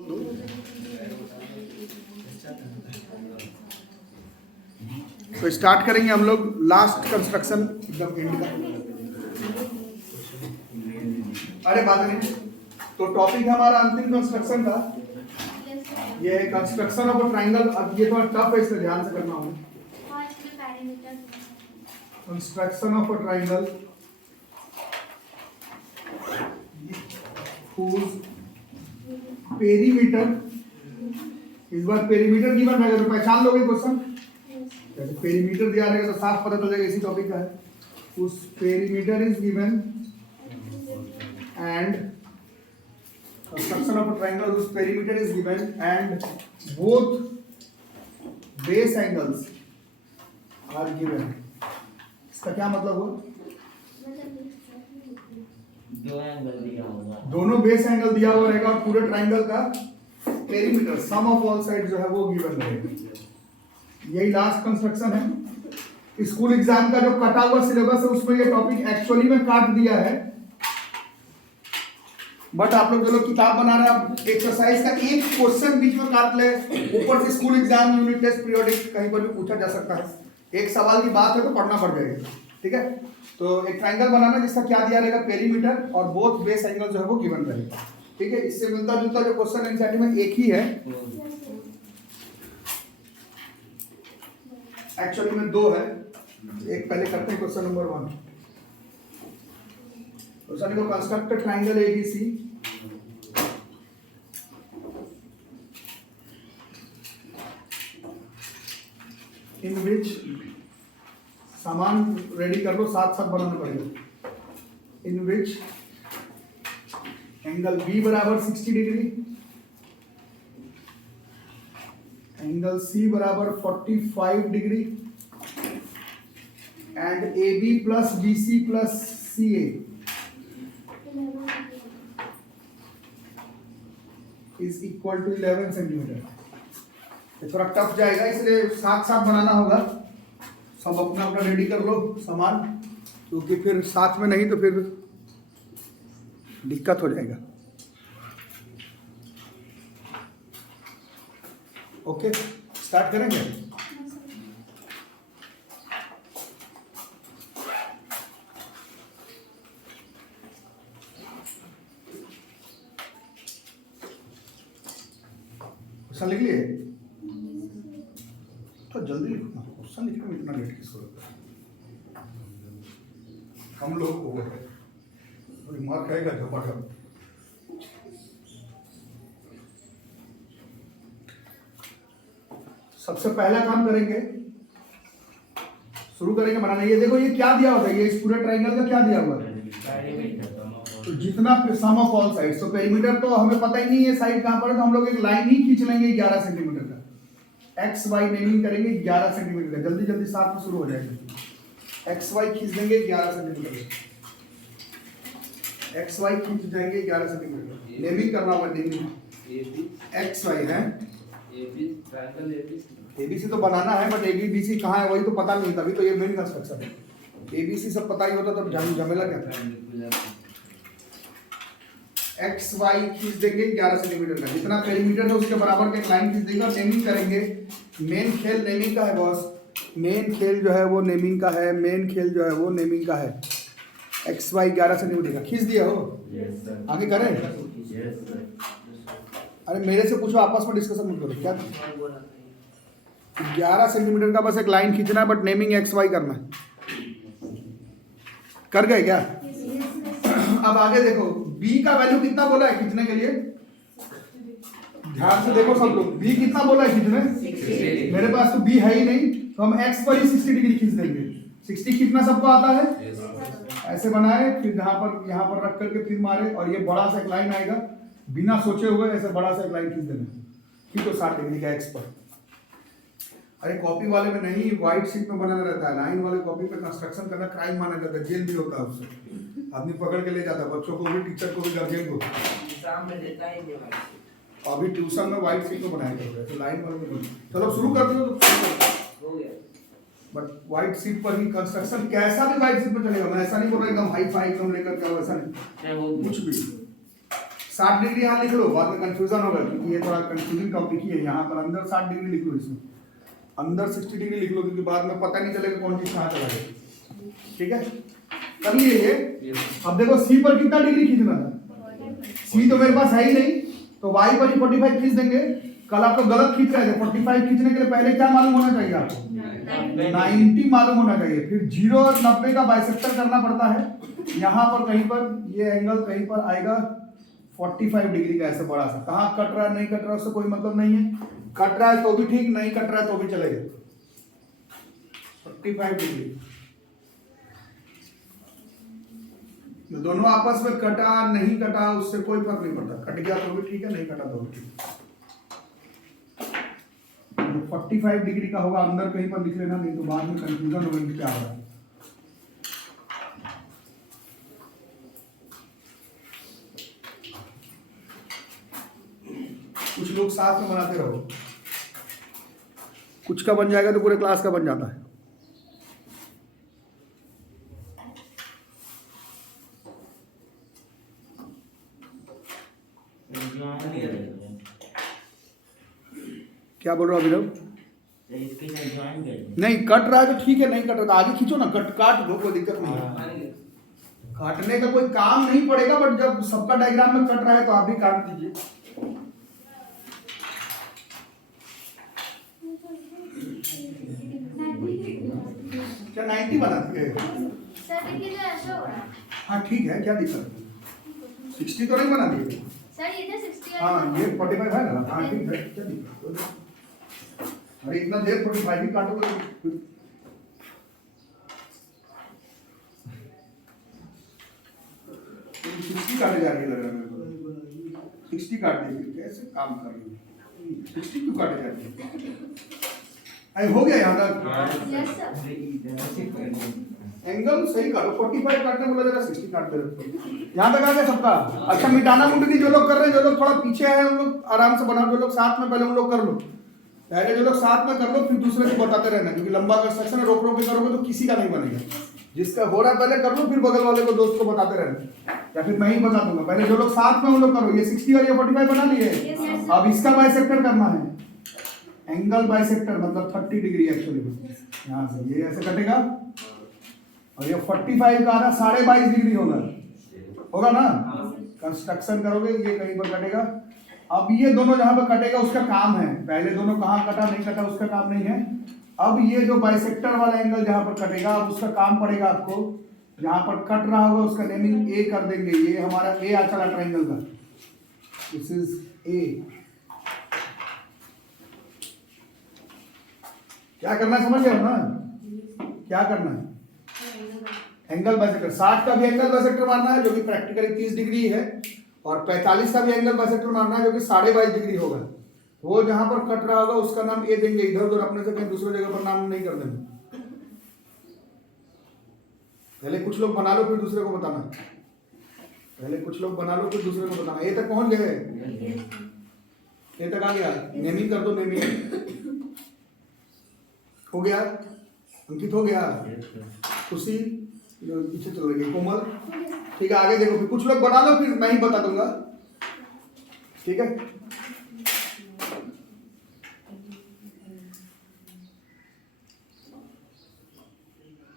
तो स्टार्ट करेंगे हम लोग लास्ट कंस्ट्रक्शन एकदम एंड का। अरे बात नहीं, तो टॉपिक हमारा अंतिम कंस्ट्रक्शन का ये है कंस्ट्रक्शन ऑफ अ ट्रायंगल। अब ये थोड़ा टफ है, इसमें ध्यान से करना होगा। Construction of a triangle whose perimeter, इस बार पेरीमीटर गिवन रहेगा तो पहचान लोगे क्वेश्चन। जैसे पेरीमीटर दिया रहेगा तो साफ पता चल जाएगा इसी टॉपिक का है। उस perimeter is given and construction of a triangle उस perimeter is given and both base angles are given. इसका क्या मतलब हुआ? दोनों बेस एंगल दिया हुआ रहेगा और पूरे ट्रायंगल का perimeter sum of all side जो है वो गिवन रहेगा। यही लास्ट कंस्ट्रक्शन है। स्कूल एग्जाम का जो कटा हुआ सिलेबस है उसमें ये टॉपिक एक्चुअली में काट दिया है, बट आप लोग जो लोग किताब बना रहे हैं एक्सरसाइज का एक क्वेश्चन बीच में काट ले, ऊपर से school exam unit test periodic कहीं पर भी पूछा जा सकता है। एक सवाल की बात है तो पढ़ना पड़ जाएगा, ठीक है। तो एक ट्रायंगल बनाना जिसका क्या दिया रहेगा पेरीमीटर और बोथ बेस एंगल जो है वो गिवन रहेगा, ठीक है। इससे मिलता जुलता जो क्वेश्चन एनसीईआरटी में एक ही है, एक्चुअली में दो है। एक पहले करते हैं क्वेश्चन नंबर 1। क्वेश्चन को कंस्ट्रक्ट ट्रायंगल एबीसी इन विच, सामान रेडी कर लो, साथ साथ बनाना पड़ेगा। इन विच एंगल बी बराबर 60 डिग्री, एंगल सी बराबर 45 degree and A B plus B C plus C A is equal to 11 centimetre. थोड़ा टफ जाएगा इसलिए साथ साथ बनाना होगा। सब अपना अपना रेडी कर लो सामान, क्योंकि फिर साथ में नहीं तो फिर दिक्कत हो जाएगा। ओके, स्टार्ट करेंगे। क्वेश्चन लिख लिए? तो जल्दी लिखो ना, क्वेश्चन लिखने में इतना लेट किसको लगता है? हम लोग को है मार्क आएगा झपाटा। सबसे पहला काम करेंगे, शुरू करेंगे बनाना। ये देखो ये क्या दिया हुआ है, ये इस पूरे ट्रायंगल का क्या दिया हुआ है? तो जितना सम ऑफ ऑल साइड्स, तो पेरीमीटर तो हमें पता ही नहीं है साइड कहां पर है, तो हम लोग एक लाइन ही खींच लेंगे 11 सेंटीमीटर का। एक्स वाई नेमिंग करेंगे 11 सेंटीमीटर का, जल्दी जल्दी साथ में शुरू हो जाएगा। एक्स वाई खींच देंगे 11 सेंटीमीटर, एक्स वाई खींच जाएंगे 11 सेंटीमीटर। नेमिंग करना होगा, नेमिंग एक्स वाई है। एबीसी तो बनाना है, बट एबीसी कहाँ है वही तो पता नहीं, तभी तो ये मेन कंस्ट्रक्शन है। एबीसी सब पता ही होता तब झमेला क्या था। एक्स वाई खींच देंगे 11 सेंटीमीटर का, जितना पेरीमीटर है उसके बराबर का एक लाइन खींच देंगे और नेमिंग करेंगे। मेन खेल नेमिंग का है बॉस, मेन खेल जो है वो नेमिंग का है, मेन खेल जो है वो नेमिंग का है। एक्स वाई 11 सेंटीमीटर का खींच दिया हो। आगे करें? अरे मेरे से पूछो, आपस में डिस्कशन मत करो। क्या 11 सेंटीमीटर का बस एक लाइन खींचना है, बट नेमिंग एक्स वाई करना है। कर गए क्या? अब आगे देखो, बी का वैल्यू कितना बोला है खींचने के लिए? ध्यान से देखो सब लोग, बी कितना बोला है खींचने? मेरे पास तो बी है ही नहीं, तो हम एक्स पर ही 60 डिग्री खींच देंगे। 60 खींचना सबको आता है? ऐसे बनाए, फिर यहाँ पर रख करके फिर मारे, और ये बड़ा सा एक लाइन आएगा, बिना सोचे हुए ऐसे बड़ा सा एक लाइन खींच देना। खींचो 60 डिग्री का एक्स पर। अरे कॉपी वाले में नहीं, व्हाइट शीट में बनाना रहता है। लाइन वाले कॉपी पे कंस्ट्रक्शन करना क्राइम माना जाता है, जेल भी होता है उससे। आदमी पकड़ के ले जाता है, बच्चों को भी, टीचर को भी, गार्जियन को। अभी ट्यूशन में व्हाइट शीट में बनाया जाता है, तो लाइन वाले में। चलो शुरू कर दो। बट व्हाइट शीट पर ही कंस्ट्रक्शन, कैसा भी व्हाइट शीट पर चलेगा। मैं ऐसा नहीं बोल रहा एकदम हाई फाई एकदम लेकर क्या, वैसा नहीं, कुछ भी 60 डिग्री यहाँ लिख लो, बाद में कंफ्यूजन होगा क्योंकि ये थोड़ा कंफ्यूजिंग टॉपिक ही है। यहाँ पर अंदर 60 डिग्री लिख लो, इसमें अंदर 60 डिग्री लिख लो क्योंकि बाद में पता नहीं चलेगा कौन चीज कहाँ चला गया। ठीक है, कर लिए ये। अब देखो सी पर कितना डिग्री खींचना है, सी तो मेरे पास है ही नहीं, तो वाई पर ही 45 खींच देंगे। कल आप लोग गलत खींच रहे थे, 45 खींचने के लिए पहले क्या मालूम होना चाहिए आपको, 90 मालूम होना चाहिए। फिर 0 और 90 का बाइसेक्टर करना पड़ता है। यहाँ पर कहीं पर ये एंगल कहीं पर आएगा 45 डिग्री का, ऐसे बड़ा सा। कहाँ कट रहा है नहीं कट रहा है उससे कोई मतलब नहीं है, कट रहा है तो भी ठीक, नहीं कट रहा है तो भी चलेगा। 45 डिग्री दोनों आपस में कटा नहीं कटा उससे कोई फर्क नहीं पड़ता, कट गया तो भी ठीक है, नहीं कटा तो भी ठीक। 45 डिग्री का होगा, अंदर कहीं पर लिख लेना, नहीं तो बाद में कंफ्यूजन होगा कि क्या हो रहा है। कुछ लोग साथ में बनाते रहो, कुछ का बन जाएगा तो पूरे क्लास का बन जाता है। क्या बोल रहा हो अभिनव? नहीं कट रहा है तो ठीक है, नहीं कट रहा तो आगे खींचो ना, कट काट दो, कोई दिक्कत नहीं है। काटने का कोई काम नहीं पड़ेगा, बट जब सबका डायग्राम में कट रहा है तो आप भी काट दीजिए। क्या 90 बना दिए? हाँ ठीक है, क्या दिक्कत है, 60 तो नहीं बना दिए सर, इधर 60 हाँ ये 45 है ना, हाँ ठीक है, क्या दिक्कत है? अरे इतना देर 45 ही काटोगे तो 60 काटे जा रही है, लग रहा है मेरे को 60 काट दी, कैसे काम कर रही है, 60 क्यों काटे जा रही है? अरे हो गया यहाँ तक। यस सर, एंगल सही काटो, 45 काटने बोला जरा 60 काट दे रहे। यहाँ तक आ गया सबका? अच्छा मिटाना मुटनी जो लोग कर रहे हैं, जो लोग थोड़ा पीछे हैं उन लोग आराम से बनाओ, जो लोग साथ में पहले उन लोग कर लो, पहले जो लोग साथ में कर लो, फिर दूसरे को बताते रहना, क्योंकि लंबा कंस्ट्रक्शन रोक रोक के करोगे तो किसी का नहीं बनेगा। जिसका हो रहा है पहले कर लो, फिर बगल वाले को दोस्त को बताते रहना, या फिर मैं ही बता दूंगा। पहले जो लोग साथ में उन लोग करो, ये 60 और ये 45 बना लिए। अब इसका बाइसेक्टर करना है, एंगल बाइसेक्टर मतलब 30 डिग्री एक्चुअली में, यहाँ से ये ऐसे कटेगा और ये 45 का आधा 22.5 डिग्री होगा ना। कंस्ट्रक्शन करोगे ये कहीं पर कटेगा। अब ये दोनों जहां पर कटेगा उसका काम है, पहले दोनों कहाँ कटा नहीं कटा उसका काम नहीं है। अब ये जो बाइसेक्टर वाला एंगल जहां पर कटेगा, अब उसका काम पड़ेगा आपको, जहां पर कट रहा होगा उसका नेमिंग ए कर देंगे। ये हमारा ए आ चला ट्राइंगल का, दिस इज ए। क्या करना है समझ गए ना, क्या करना है, एंगल बाइसेक्टर 60 का भी एंगल बाइसेक्टर मारना है जो कि प्रैक्टिकली 30 डिग्री है, और 45 का भी एंगल बाइसेक्टर मारना है जो कि 22.5 डिग्री होगा। वो जहां पर कट रहा होगा उसका नाम ए देंगे, इधर उधर अपने से कहीं दूसरे जगह पर नाम नहीं कर देंगे। पहले कुछ लोग बना लो फिर दूसरे को बताना, पहले कुछ लोग बना लो फिर दूसरे को बताना। ए तक पहुंच गए, ए तक आ गया, नेमिंग कर दो, नेमिंग हो गया, अंकित हो गया, खुशी पीछे चल रही है, कोमल ठीक है। आगे देखो, फिर कुछ लोग बना लो फिर मैं ही बता दूंगा, ठीक है।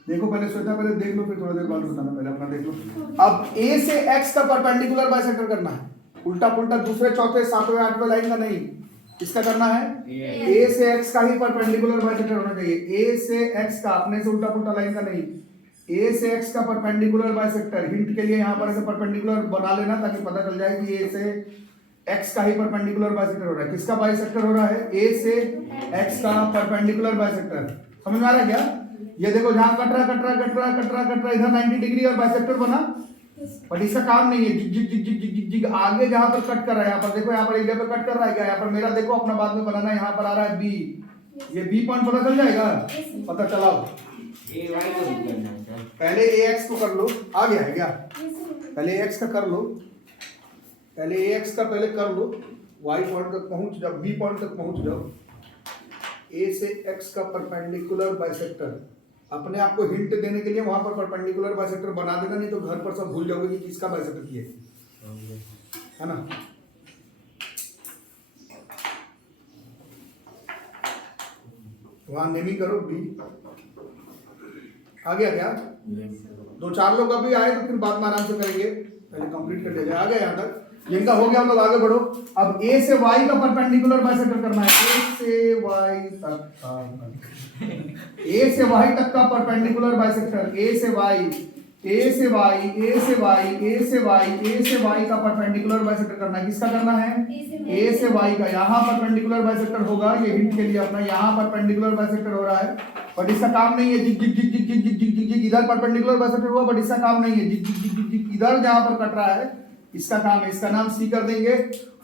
देखो पहले सोचा, पहले देख लो फिर थोड़ा देर बाद बताना, पहले अपना देख लो। अब ए से एक्स का परपेंडिकुलर बाइसेक्टर करना है, उल्टा पुल्टा दूसरे चौथे सातवें आठवें लाइन का नहीं, किसका करना है, ए से एक्स का ही परपेंडिकुलर बाइसेक्टर होना चाहिए। ए से एक्स का, अपने से उल्टा पुल्टा लाइन का नहीं, ए से एक्स का परपेंडिकुलर बाइसेक्टर। हिंट के लिए यहाँ पर ऐसे परपेंडिकुलर बना लेना ताकि पता चल जाए कि ए से एक्स का ही परपेंडिकुलर बाइसेक्टर हो रहा है। किसका बाइसेक्टर हो रहा है, ए से एक्स का परपेंडिकुलर बाइसेक्टर। समझ में आ रहा है क्या? ये देखो जहां कट रहा इधर 90 डिग्री और बाइसेक्टर बना, बट इसका काम नहीं है। जिग जिग जिग जिग जिग जिग आगे जहां पर कट कर रहा है, यहाँ पर देखो, यहाँ पर एक जगह पे कट कर रहा है क्या, यहाँ पर मेरा देखो अपना बाद में बनाना, यहाँ पर आ रहा है बी, ये बी पॉइंट पता चल जाएगा, पता चला। पहले ए एक्स को कर लो, आ गया है क्या, पहले ए एक्स का कर लो, पहले ए एक्स का पहले कर लो, वाई पॉइंट तक पहुंच जाओ, बी पॉइंट तक पहुंच जाओ। ए से एक्स का परपेंडिकुलर बाइसेक्टर, अपने आप को हिंट देने के लिए वहां पर परपेंडिकुलर बाइसेक्टर बना देना, नहीं तो घर पर सब भूल जाओगे कि किसका बाइसेक्टर किया। है ना। वहां नेमिंग करो बी। आ गया क्या? दो चार लोग अभी आए तो फिर बाद में आराम से करेंगे, पहले कंप्लीट कर लिया जाए। आ गया यहाँ तक? जिनका हो गया हम लोग आगे बढ़ो। अब ए से वाई का परपेंडिकुलर बाइसेक्टर करना है। ए से वाई तक का, ए से वाई तक का परपेंडिकुलर बाइसेक्टर, ए से वाई, ए से वाई, ए से वाई, ए से वाई, ए से वाई का परपेंडिकुलर बाइसेक्टर करना है। किसका करना है? ए से वाई का। यहाँ परपेंडिकुलर बाइसेक्टर होगा, ये हिंट के लिए अपना, यहाँ परपेंडिकुलर बाइसेक्टर हो रहा है, बट इसका काम नहीं है जिग जिग जिग जिग जिग जिग जिग जिग। इधर परपेंडिकुलर बाइसेक्टर हुआ, बट इसका काम नहीं है जिग जिग जिग जिग जिग। इधर जहाँ पर कट रहा है इसका काम है। इसका नाम सी कर देंगे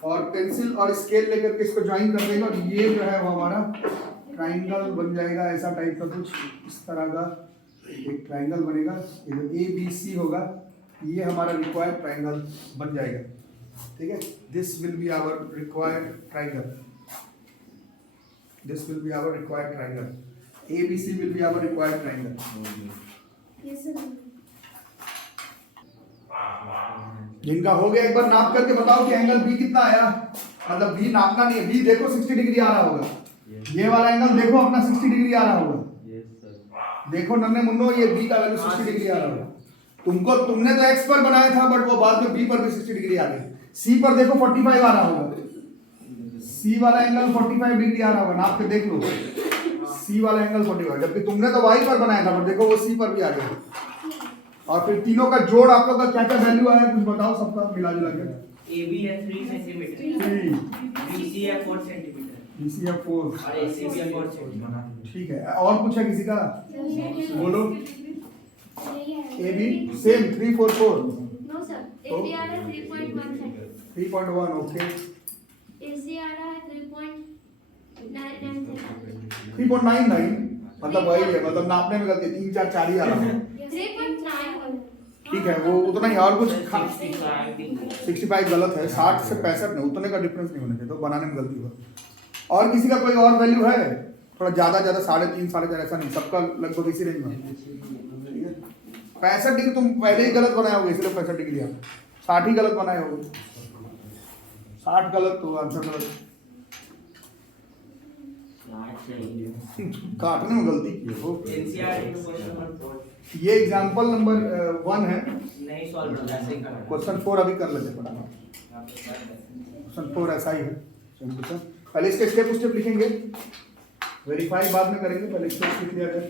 और पेंसिल और स्केल लेकर के इसको ज्वाइन कर देंगे, और ये जो है वो हमारा ट्राइंगल बन जाएगा। ऐसा टाइप का कुछ इस तरह का एक ट्राइंगल बनेगा। ये ए बी सी होगा, ये हमारा रिक्वायर्ड ट्राइंगल बन जाएगा। ठीक है, this will be our required triangle, this will be our required triangle, A B C will be our required triangle. जिनका हो गया एक बार नाप करके बताओ कि एंगल बी कितना आया। मतलब बी नापना नहीं है, बी देखो 60 डिग्री आ रहा होगा। ये वाला एंगल देखो अपना 60 डिग्री आ रहा होगा। देखो नन्हे मुन्नो, ये बी का वैल्यू 60 डिग्री आ रहा होगा। तुमने तो एक्स पर बनाया था, बट वो बाद में बी पर भी 60 डिग्री आ गई। सी पर देखो 45 आ रहा होगा। सी वाला एंगल 45 डिग्री आ रहा होगा, नाप के देख लो। सी वाला एंगल 45, जबकि तुमने तो वाई पर बनाया था, बट देखो वो सी पर भी आ गया। और फिर तीनों का जोड़ आप लोग का क्या क्या वैल्यू आया कुछ बताओ सबका मिला जुला के। AB है 3 सेंटीमीटर, BC है 4 सेंटीमीटर, BC है 4 और AC भी है 4 सेंटीमीटर। ठीक है, और कुछ है किसी का? बोलो। AB same 3 4 4। No sir, AB आ रहा है 3.1 सेंटीमीटर, 3.1 ओके। AC आ रहा है 3.99 सेंटीमीटर, 3.99 मतलब वही है, मतलब नापने में गलती 3 4 4 ही आ रहा है। 3.9। ठीक है, वो उतना ही। और कुछ 65 गलत है, 60 से 65 नहीं, उतने का डिफरेंस नहीं होना चाहिए, तो बनाने में गलती हुआ। और किसी का कोई और वैल्यू है? थोड़ा ज्यादा 3.5 4.5 ऐसा नहीं, सबका लगभग इसी रेंज में। 65 डिग्री तुम पहले ही गलत बनाए होगे, इसलिए 65 डिग्री आप 60 ही गलत बनाए होगे। 60 गलत तो आंसर गलत, काटने में गलती की हो। NCERT का क्वेश्चन नंबर 4 ये एग्जांपल नंबर 1 है। नहीं सॉल्व करना, ऐसे ही करना। क्वेश्चन 4 अभी कर लेते हैं। क्वेश्चन 4 ऐसा ही है। पहले इसके स्टेप लिखेंगे, वेरीफाई बाद में करेंगे, पहले स्टेप लिख लिया जाए।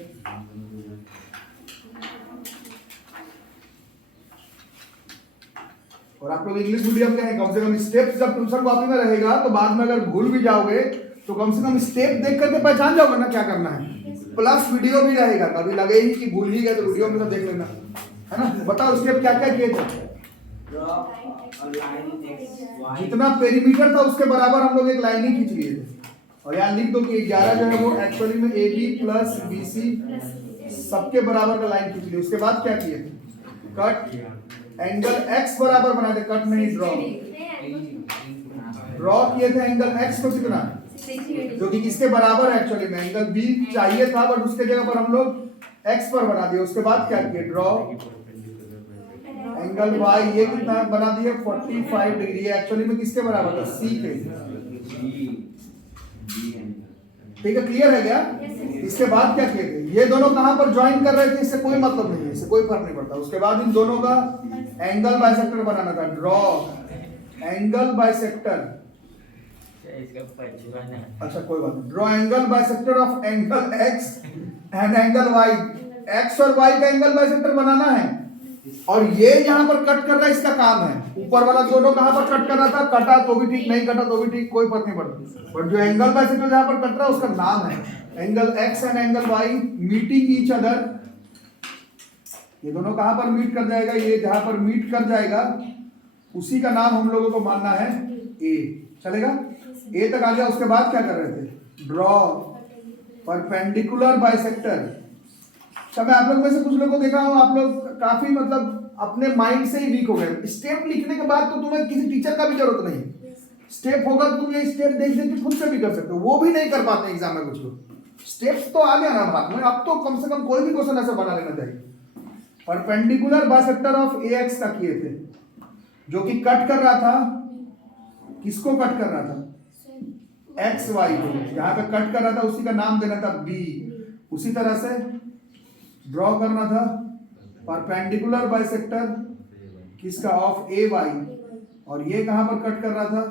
और आप लोग इंग्लिश मीडियम के हैं, कम से कम स्टेप जब ट्यूशन कॉपी में रहेगा तो बाद में अगर भूल भी जाओगे तो कम से कम स्टेप देख करके पहचान जाओगे ना क्या करना है। प्लस वीडियो भी रहेगा, कभी लगे ही कि भूल ही गए तो वीडियो में तो देख लेना, है ना। बताओ स्टेप क्या क्या किए थे। Draw a line x y, जितना पेरीमीटर था उसके बराबर हम लोग एक लाइन ही खींच लिए थे। और यहाँ लिख दो कि 11 जो है वो एक्चुअली में AB प्लस BC सबके बराबर का लाइन खींच ली। उसके बाद क्या किए थे? कट एंगल x बराबर बना दे, कट नहीं ड्रॉ किए थे एंगल x को कितना, जो कि किसके बराबर है एक्चुअली में, एंगल B चाहिए था बट उसके जगह पर हम लोग x पर बना दिए। उसके बाद क्या किए? ड्रॉ एंगल y, ये कितना बना दिए 45 डिग्री, एक्चुअली में किसके बराबर था? C के। ठीक है, क्लियर है क्या? इसके बाद क्या किए थे? ये दोनों कहां पर ज्वाइन कर रहे थे इससे कोई मतलब नहीं है, इससे कोई फर्क नहीं पड़ता। उसके बाद इन दोनों का एंगल बाइसेक्टर बनाना था। ड्रॉ एंगल बाइसेक्टर, इसका 55 है। अच्छा कोई बात नहीं। Draw angle bisector of angle x and angle y, x और y का एंगल बाइसेक्टर बनाना है। और ये यहाँ पर कट कर रहा है, इसका काम है। ऊपर वाला दोनों कहाँ पर कट कर रहा था, कटा तो भी ठीक, नहीं कटा तो भी ठीक, कोई फर्क नहीं पड़ता। बट जो एंगल बाइसेक्टर जहाँ पर कट रहा है उसका नाम है angle x and angle y meeting each other. ये दोनों कहाँ पर मीट कर जाएगा? ये जहाँ पर मीट कर जाएगा उसी का नाम हम लोगों को मानना है A। चलेगा? A तक आ गया। उसके बाद क्या कर रहे थे? Draw perpendicular bisector. अच्छा, मैं आप लोग में से कुछ लोगों को देखा हूँ, आप लोग काफी मतलब अपने माइंड से ही वीक हो गए। स्टेप लिखने के बाद तो तुम्हें किसी टीचर का भी जरूरत नहीं, स्टेप होगा तो तुम ये स्टेप देख देख के खुद से भी कर सकते हो। वो भी नहीं कर पाते एग्जाम में कुछ लोग। स्टेप्स तो आ गया ना हाथ में, अब तो कम से कम कोई भी क्वेश्चन ऐसा बना लेना चाहिए। परपेंडिकुलर बाइसेक्टर ऑफ AX का किए थे, जो कि कट कर रहा था किसको कट कर रहा था? एक्स वाई को। यहाँ पे कट कर रहा था उसी का नाम देना था बी। उसी तरह से ड्रॉ करना था परपेंडिकुलर बाइसेक्टर किसका? Of A Y. और ये कहां पर कट कर रहा था?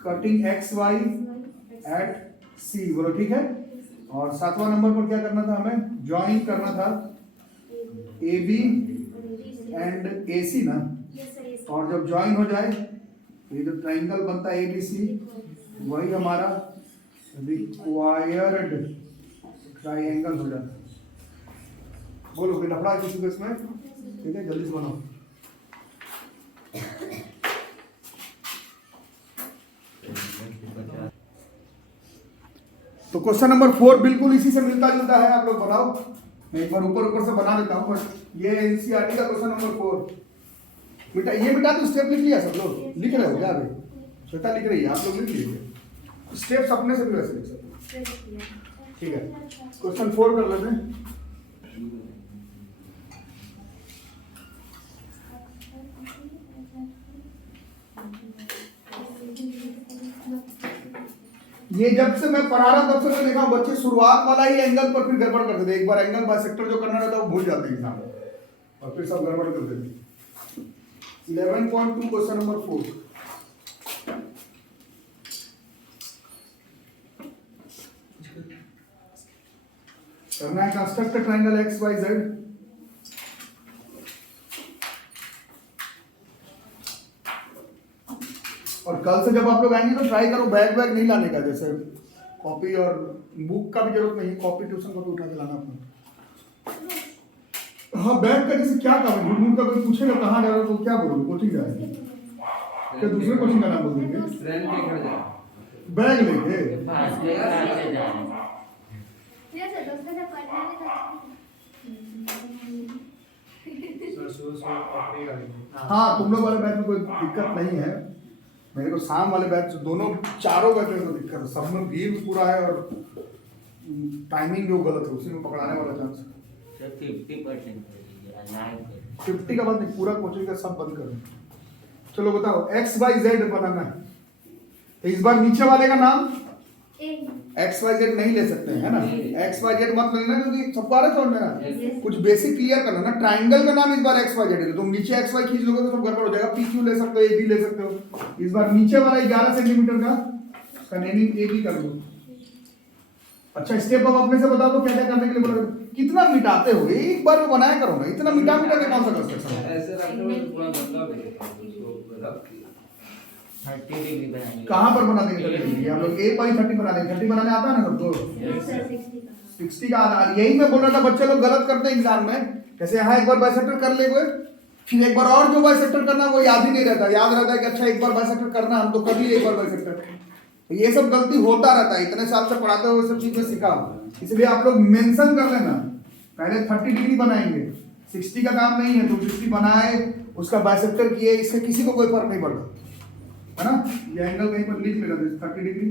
Cutting X Y at C. बोलो ठीक है। और 7वां नंबर पर क्या करना था हमें? ज्वाइन करना था ए बी एंड ए सी ना। और जब ज्वाइन हो जाए ये जो ट्राइंगल बनता है ए बी सी, वही हमारा रिक्वायर्ड ट्राइंगल हो जाता है। बोलो कोई लफड़ा किसी को इसमें? ठीक है, जल्दी से बनाओ। तो क्वेश्चन नंबर 4 बिल्कुल इसी से मिलता जुलता है। आप लोग बनाओ। मैं एक बार ऊपर से बना देता हूँ, बट ये एनसीईआरटी का क्वेश्चन नंबर 4। बेटा ये बेटा तो स्टेप लिख लिया सब लोग? लिख रहे हो क्या? अभी श्वेता लिख रही है, आप लोग लिख लीजिए स्टेप्स अपने से भी वैसे लिख सकते। ठीक है, क्वेश्चन 4 कर लेते हैं। ये जब से मैं पढ़ा रहा तब से मैं देखा बच्चे शुरुआत वाला ही एंगल पर फिर गड़बड़ करते थे। एक बार एंगल बाइसेक्टर जो करना रहता है वो भूल जाते हैं एग्जाम में और फिर सब गड़बड़ कर देते हैं। 11.2 क्वेश्चन नंबर 4। करना है construct triangle X Y Z. और कल से जब आप लोग आएंगे तो ट्राई करो बैग नहीं लाने का। जैसे कॉपी और बुक का भी जरूरत नहीं, कॉपी ट्यूशन कॉपी उठा के लाना अपना। हाँ बैग का जैसे क्या काम है? झूठ का कोई पूछेगा कहाँ जा रहा हो तो क्या बोलोगे? कोचिंग जा रहे हैं क्या? दूसरे कोचिंग का नाम बोल देंगे? बैग लेके हाँ तुम लोग वाले बैच में कोई दिक्कत नहीं है। मेरे को शाम वाले बैच दोनों चारों बैच में दिक्कत है। सब में भीड़ पूरा है और टाइमिंग जो गलत है उसी में पकड़ाने वाला चांस है। 50 का बंद नहीं, पूरा कोचिंग का सब बंद कर। चलो बताओ एक्स वाई जेड बनाना है तो इस बार नीचे वाले का नाम एक्स वाई जेड नहीं ले सकते हैं, है ना? एक्स वाई जेड मत लेना क्योंकि सबको आ रहा है समझ में। कुछ बेसिक क्लियर करना ना। ट्राइंगल का नाम इस बार एक्स वाई जेड है। तुम नीचे एक्स वाई खींच लोगे तो सब गड़बड़ हो जाएगा। पी क्यू ले सकते हो, ए बी ले सकते हो। इस बार नीचे वाला 11 सेंटीमीटर का उसका नेमिंग ए बी कर दो। अच्छा स्टेप अब अपने से बताओ तो क्या क्या करने के लिए बोला? कितना मिटाते हो? एक बार में बनाया करो ना। इतना मिटा के कौन सा कंस्ट्रक्शन है? ऐसे रखने में पूरा मतलब है उसको रख के 30 डिग्री बनाएंगे। कहां पर बना देंगे 30 डिग्री? हम लोग ए बाई 30 बना देंगे। 30 बनाने आता है ना सबको? 60 का आता है। यही मैं बोल रहा था बच्चे लोग गलत करते हैं एग्जाम में। जैसे यहाँ एक बार बाइसेक्टर कर ले कोई, फिर एक बार और जो बाइसेक्टर करना वो याद ही नहीं रहता। याद रहता है कि अच्छा एक बार बाइसेक्टर करना, हम तो कर लिए एक बार बाइसेक्टर। तो ये सब गलती होता रहता है। इतने साल से पढ़ाते हुए सब चीज में सीखा, इसलिए आप लोग मेंशन कर लेना। पहले 30 डिग्री बनाएंगे, 60 का काम नहीं है। तो 60 बनाए, उसका बाइसेक्टर किए, इससे किसी को कोई फर्क नहीं पड़ता, है ना? ये एंगल कहीं पर लिख लेना 30 डिग्री।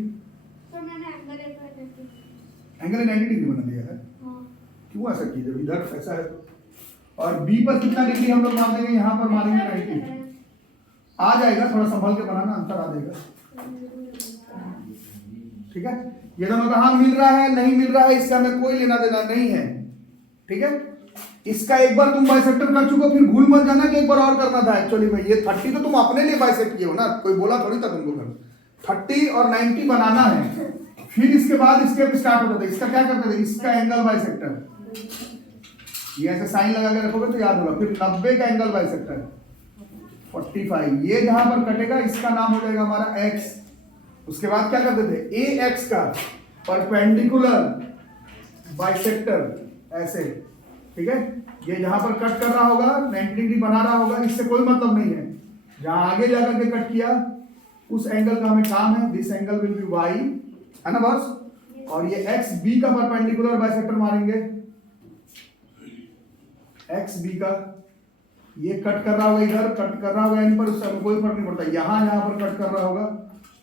तो मैंने एंगल 90 डिग्री बना दिया है। क्यों ऐसा किया? जब इधर ऐसा है तो। और बी पर कितना डिग्री हम लोग मान देंगे? यहाँ पर मारेंगे 90। आ जाएगा, थोड़ा संभल के बनाना, अंतर आ जाएगा। ठीक है, ये दोनों का हाँ मिल रहा है नहीं मिल रहा है इससे हमें कोई लेना देना नहीं है। ठीक है, इसका एक बार तुम बाइसेक्टर कर चुके हो, फिर भूल मत जाना कि एक बार और करना था। एक्चुअली में ये 30 तो तुम अपने लिए बाइसेक्ट किए हो ना, कोई बोला थोड़ी था तुमको कर। 30 और 90 बनाना है, फिर इसके बाद स्टेप स्टार्ट होता था। इसका क्या करते थे? इसका एंगल बाइसेक्टर, ये ऐसे साइन लगा के रखोगे तो याद होगा। फिर 90 का एंगल बाइसेक्टर 45, ये जहां पर कटेगा इसका नाम हो जाएगा हमारा एक्स। उसके बाद क्या करते थे? ए एक्स का परपेंडिकुलर बाइसेक्टर ऐसे। ठीक है, ये जहां पर कट कर रहा होगा 90 डिग्री बना रहा होगा, इससे कोई मतलब नहीं है। जहां आगे जाकर के कट किया उस एंगल का हमें काम है। This angle will be Y, है ना बस? और ये एक्स बी का परपेंडिकुलर बाइसेक्टर मारेंगे। एक्स बी का ये कट कर रहा होगा, इधर कट कर रहा होगा इन पर, उससे कोई फर्क नहीं पड़ता। यहाँ पर कट कर रहा होगा,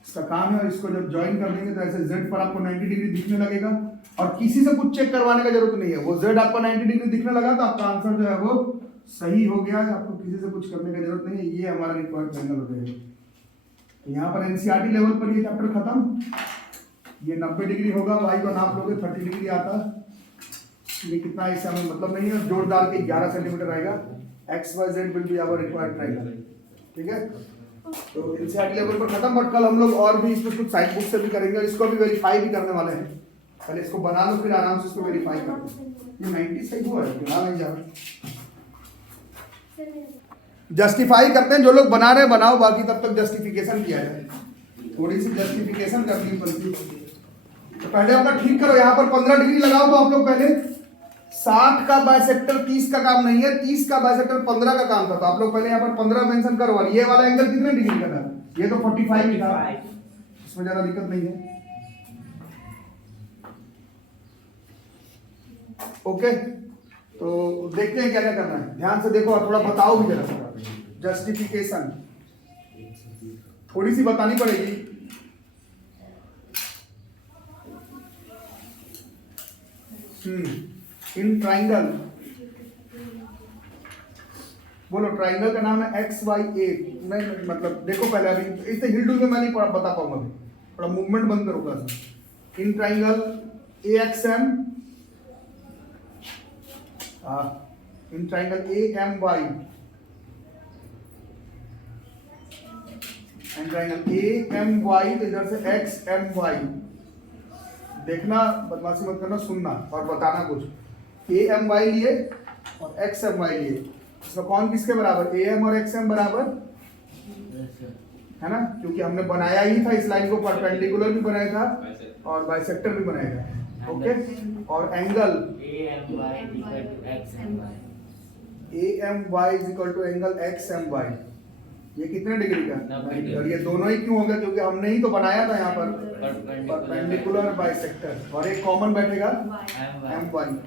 इसका काम है। और इसको जब ज्वाइन कर देंगे तो ऐसे जेड पर आपको 90 डिग्री दिखने लगेगा और किसी से कुछ चेक करवाने का जरूरत नहीं है। वो जेड आपको 90 डिग्री दिखने लगा तो आपका आंसर जो है वो सही हो गया है। आपको किसी से कुछ करने का जरूरत नहीं है। ये हमारा रिक्वायर्ड एंगल हो जाएगा। यहाँ पर एनसीईआरटी लेवल पर ये चैप्टर खत्म। ये 90 डिग्री होगा, वाई को नाप लोगे 30 डिग्री आता है। ये कितना इससे हमें मतलब नहीं है, जोरदार के 11 सेंटीमीटर आएगा। X Y Z will be our required triangle. ठीक है, तो एनसीईआरटी लेवल पर खत्म। बट कल हम लोग और भी इसमें कुछ साइड बुक से भी करेंगे और इसको भी वेरीफाई भी करने वाले हैं। पहले इसको बना लो, फिर आराम से इसको वेरीफाई कर लो। ये 90 सही हुआ है, बना नहीं जा रहा। जस्टिफाई करते हैं, जो लोग बना रहे बनाओ, बाकी तब तक जस्टिफिकेशन किया जाए। थोड़ी सी जस्टिफिकेशन करनी पड़ती है। तो पहले अपना ठीक करो, यहाँ पर 15 डिग्री लगाओ। तो आप लोग पहले 60 का बाइसेक्टर 30 का काम नहीं है, 30 का बाइसेक्टर 15 का काम था। तो आप लोग पहले यहाँ पर 15 मेंशन करो। और ये वाला एंगल कितने डिग्री का था? ये तो 45 ही था, इसमें ज्यादा दिक्कत नहीं है। ओके, तो देखते हैं क्या क्या करना है। ध्यान से देखो और थोड़ा बताओ भी जरा। जस्टिफिकेशन थोड़ी सी बतानी पड़ेगी। इन ट्राइंगल, बोलो ट्राइंगल का नाम है एक्स वाई ए। नहीं मतलब देखो पहले, अभी इसे हिल डुल में मैं नहीं बता पाऊंगा, अभी थोड़ा मूवमेंट बंद करो class. In triangle A X M, in triangle A M Y and triangle A M Y, तो इधर से एक्स एम वाई। देखना, बदमाशी मत करना, सुनना और बताना कुछ। ए एम वाई लिए और एक्स एम वाई लिए, इसमें कौन किसके बराबर? ए एम और एक्स एम बराबर है ना, क्योंकि हमने बनाया ही था इस लाइन को, परपेंडिकुलर भी बनाया था और बाइसेक्टर भी बनाया था। ओके, और angle A M Y is equal to angle X M Y. ये कितने डिग्री का? और ये दोनों ही क्यों होगा? क्योंकि हमने ही तो बनाया था यहाँ पर परपेंडिकुलर बाइसेक्टर, और एक कॉमन बैठेगा एम वाई।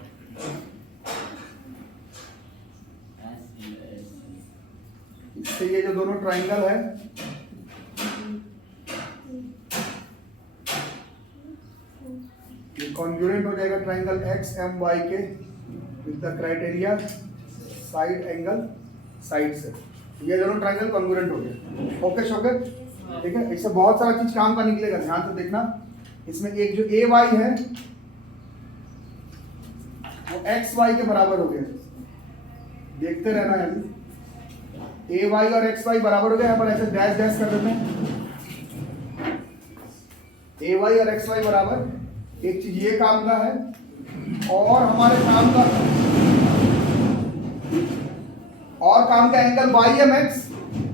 इससे ये जो दोनों ट्राइंगल है, ये कॉन्ग्रुएंट हो जाएगा ट्राइंगल एक्स एम वाई के with the criteria side angle side से। ये दोनों ट्राइंगल कॉन्ग्रुएंट हो गए। ओके शोकर, ठीक है। इससे बहुत सारा चीज काम का निकलेगा, ध्यान से देखना। इसमें एक जो ए वाई है वो एक्स वाई के बराबर हो गया, देखते रहना है। अभी ए वाई और एक्स वाई बराबर हो गया, यहाँ पर ऐसे डैश डैश कर देते हैं। ए वाई और एक्स वाई बराबर, एक चीज ये काम का है, और हमारे काम का angle Y M X,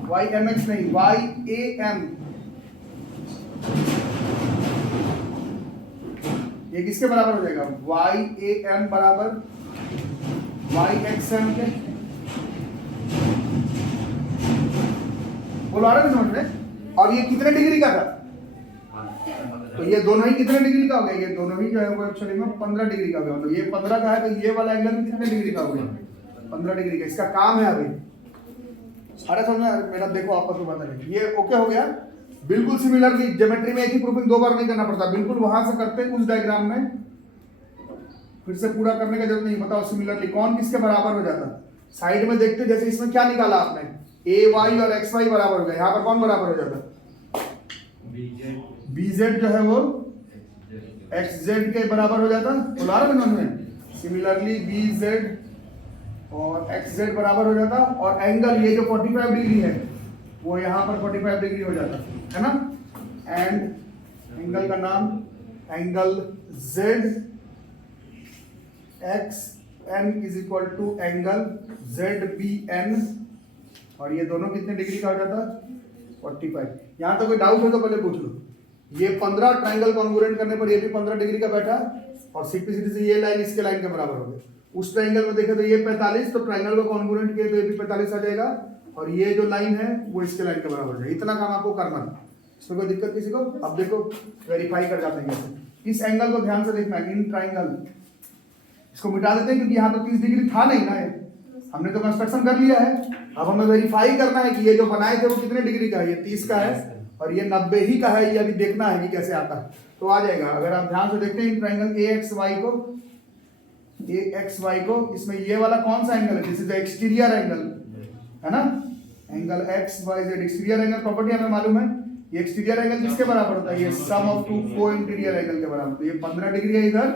Y M X नहीं, वाई ए एम। ये किसके बराबर हो जाएगा? वाई ए एम बराबर वाई एक्स एम के। बोलो आ रहा है समझ में? और ये कितने डिग्री का था? तो ये दोनों ही कितने डिग्री का हो गया? ये दोनों ही जो है वो एक्चुअली में 15 डिग्री का हो गया। तो ये 15 का है, तो ये वाला एंगल भी कितने डिग्री का हो गया? 15 डिग्री का। इसका काम है अभी सारा समझ में मेरा। देखो आपस में बता रहे, ये ओके हो गया। बिल्कुल सिमिलरली ज्योमेट्री में एक ही प्रूफिंग 2 बार नहीं करना पड़ता, बिल्कुल वहां से करते हैं उस डायग्राम में, फिर से पूरा करने का जरूरत नहीं। बताओ सिमिलरली कौन किसके बराबर हो जाता? साइड में देखते, जैसे इसमें क्या निकाला आपने? ए वाई और एक्स वाई बराबर हो गया। यहाँ पर कौन बराबर हो जाता? बी जेड जो है वो एक्स जेड के बराबर हो जाता। बोला रहा मन में? सिमिलरली बी जेड और एक्स जेड बराबर हो जाता, और एंगल ये जो 45 डिग्री है वो यहाँ पर 45 डिग्री हो जाता है ना। एंड एंगल का नाम angle Z X N is equal to angle Z B N, और ये दोनों कितने डिग्री का हो जाता? 45। यहाँ तो कोई डाउट है तो पहले पूछ लो। ये 15 ट्राइंगल कॉन्ग्रुएंट करने पर ये भी 15 डिग्री का बैठा, और सिंपलिसिटी से ये लाइन इसके लाइन के बराबर हो गई। उस ट्राइंगल में देखे तो ये 45, तो ट्राइंगल को कॉन्ग्रुएंट किए तो ये भी 45 आ जाएगा, और ये जो लाइन है वो इसके लाइन के बराबर हो जाएगा। इतना काम आपको करना है, इसमें कोई दिक्कत किसी को? अब देखो वेरीफाई कर जाते हैं कैसे। इस एंगल को ध्यान से देखना, इन ट्राइंगल, इसको मिटा देते हैं क्योंकि यहाँ तो 30 डिग्री था नहीं ना, हमने तो कंस्ट्रक्शन कर लिया है। अब हमें वेरीफाई करना है कि ये जो बनाए थे वो कितने डिग्री का है। ये 30 का है और ये 90 ही का है, ये अभी देखना है कि कैसे आता है। तो आ जाएगा, अगर आप ध्यान से देखते हैं in triangle A X Y को, इसमें ये वाला कौन सा एंगल है? This is the exterior angle, है ना। Angle X Y Z exterior angle property हमें मालूम है, ये एक्सटीरियर एंगल किसके बराबर होता है? ये सम ऑफ टू को इंटीरियर एंगल के बराबर। तो ये 15 डिग्री है इधर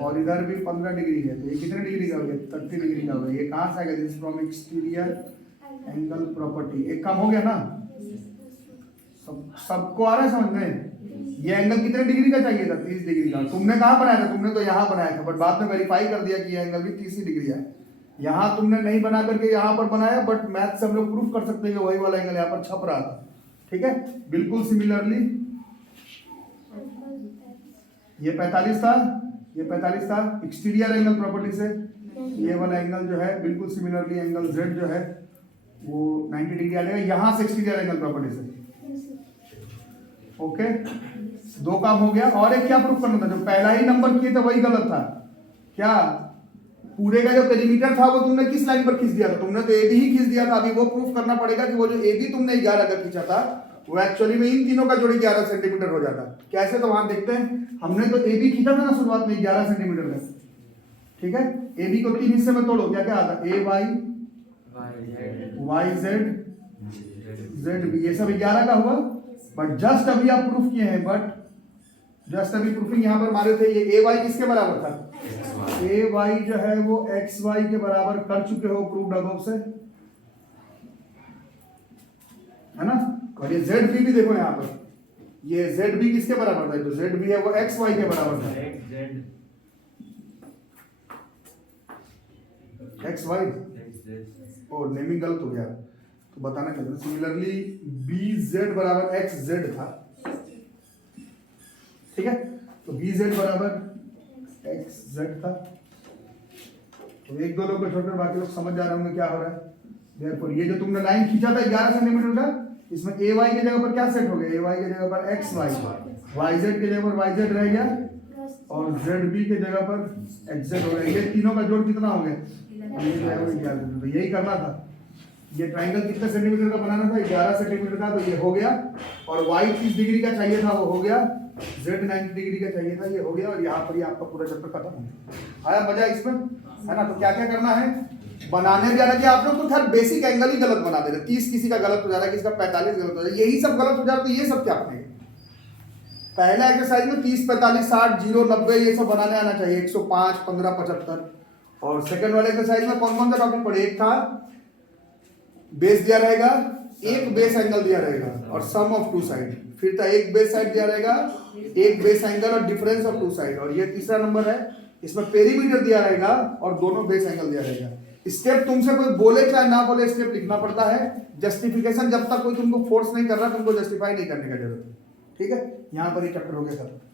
और इधर भी 15 डिग्री है। तो ये कितने डिग्री का हो गया? 30 डिग्री का हो गया। ये कहाँ से आएगा? This from exterior angle property. एक काम हो गया ना? सबको आ रहा है समझ में? ये एंगल कितने डिग्री का चाहिए था? 30 डिग्री का। तुमने कहाँ बनाया था? तुमने तो यहाँ बनाया था, बट बाद में वेरीफाई कर दिया कि ये एंगल भी 30 डिग्री है। यहाँ तुमने नहीं बना करके यहाँ पर बनाया, बट मैथ से हम लोग प्रूफ कर सकते हैं कि वही वाला एंगल यहाँ पर छप रहा था। ठीक है, बिल्कुल सिमिलरली ये 45 था, ये 45 था एक्सटीरियर एंगल प्रॉपर्टी से। ये वाला एंगल जो है बिल्कुल सिमिलरली एंगल Z जो है वो 90 डिग्री आ जाएगा यहाँ से एक्सटीरियर एंगल प्रॉपर्टी से। ओके, दो काम हो गया। और एक क्या प्रूफ करना था? जो पहला ही नंबर किए थे वही गलत था। क्या? पूरे का जो पेरीमीटर था वो तुमने किस लाइन पर खींच दिया था? तुमने तो AB ही खींच दिया था। अभी वो प्रूफ करना पड़ेगा कि वो जो AB तुमने 11 का खींचा था वो एक्चुअली में इन तीनों का जोड़ी 11 सेंटीमीटर हो जाता। कैसे? तो वहां देखते हैं। हमने तो AB खींचा था ना शुरुआत में 11 सेंटीमीटर का। ठीक है, AB को 3 हिस्से में तोड़ो, क्या क्या आता? AY, YZ, ZB, ये सब 11 का हुआ। बट जस्ट अभी आप प्रूफ किए हैं, बट जस्ट अभी प्रूफिंग यहाँ पर मारे थे। ये AY किसके बराबर था? AY जो है वो XY के बराबर कर चुके हो प्रूफ अबव से, है ना? और ये ZB भी देखो यहाँ पर, ये ZB किसके बराबर था? जो ZB है वो XY के बराबर था। XY ओ नेमिंग गलत हो गया, तो बताना चाहते हैं। सिमिलरली BZ बराबर XZ था। ठीक है, तो BZ बराबर XZ था। तो एक दो लोग को छोड़कर बाकी लोग समझ जा रहे होंगे क्या हो रहा है। Therefore ये जो तुमने लाइन खींचा था 11 सेंटीमीटर का, इसमें AY के जगह पर क्या सेट हो गया? AY के जगह पर XY, YZ के जगह पर YZ रह गया और ZB के जगह पर XZ हो गया। ये तीनों का जोड़ कितना हो गया? ये जो है वो 11। तो यही करना था। ये ट्रायंगल कितने सेंटीमीटर का बनाना था? 11 सेंटीमीटर का। तो ये हो गया। और Y 30 डिग्री का चाहिए था, वो हो गया। Z 90 डिग्री का चाहिए था, ये हो गया। और यहाँ पर ही आपका पूरा चैप्टर खत्म हो गया। आया मजा इसमें, है ना? तो क्या क्या करना है बनाने में जाना कि आप लोग तो खैर बेसिक एंगल ही गलत बना दे रहे। 30 किसी का गलत हो जा रहा है, किसी का 45 गलत हो जा रहा है, यही सब गलत हो जा रहा है। तो ये सब क्या पड़ेगा? पहला एक्सरसाइज में 30, 45, 60, 0, 90 ये सब बनाने आना चाहिए। 105, 15, 75। और सेकंड वाले एक्सरसाइज में कौन कौन सा टॉपिक पढ़े? एक था बेस दिया रहेगा, एक बेस एंगल दिया रहेगा और सम ऑफ टू साइड। फिर था एक बेस साइड दिया रहेगा, एक बेस एंगल और डिफरेंस ऑफ टू साइड। और ये तीसरा नंबर है, इसमें पेरीमीटर दिया रहेगा और दोनों बेस एंगल दिया रहेगा। स्टेप तुमसे कोई बोले चाहे ना बोले, स्टेप लिखना पड़ता है। जस्टिफिकेशन जब तक कोई तुमको फोर्स नहीं कर रहा, तुमको जस्टिफाई नहीं करने का जरूरत है। ठीक है, यहाँ पर ये चैप्टर हो गया खत्म।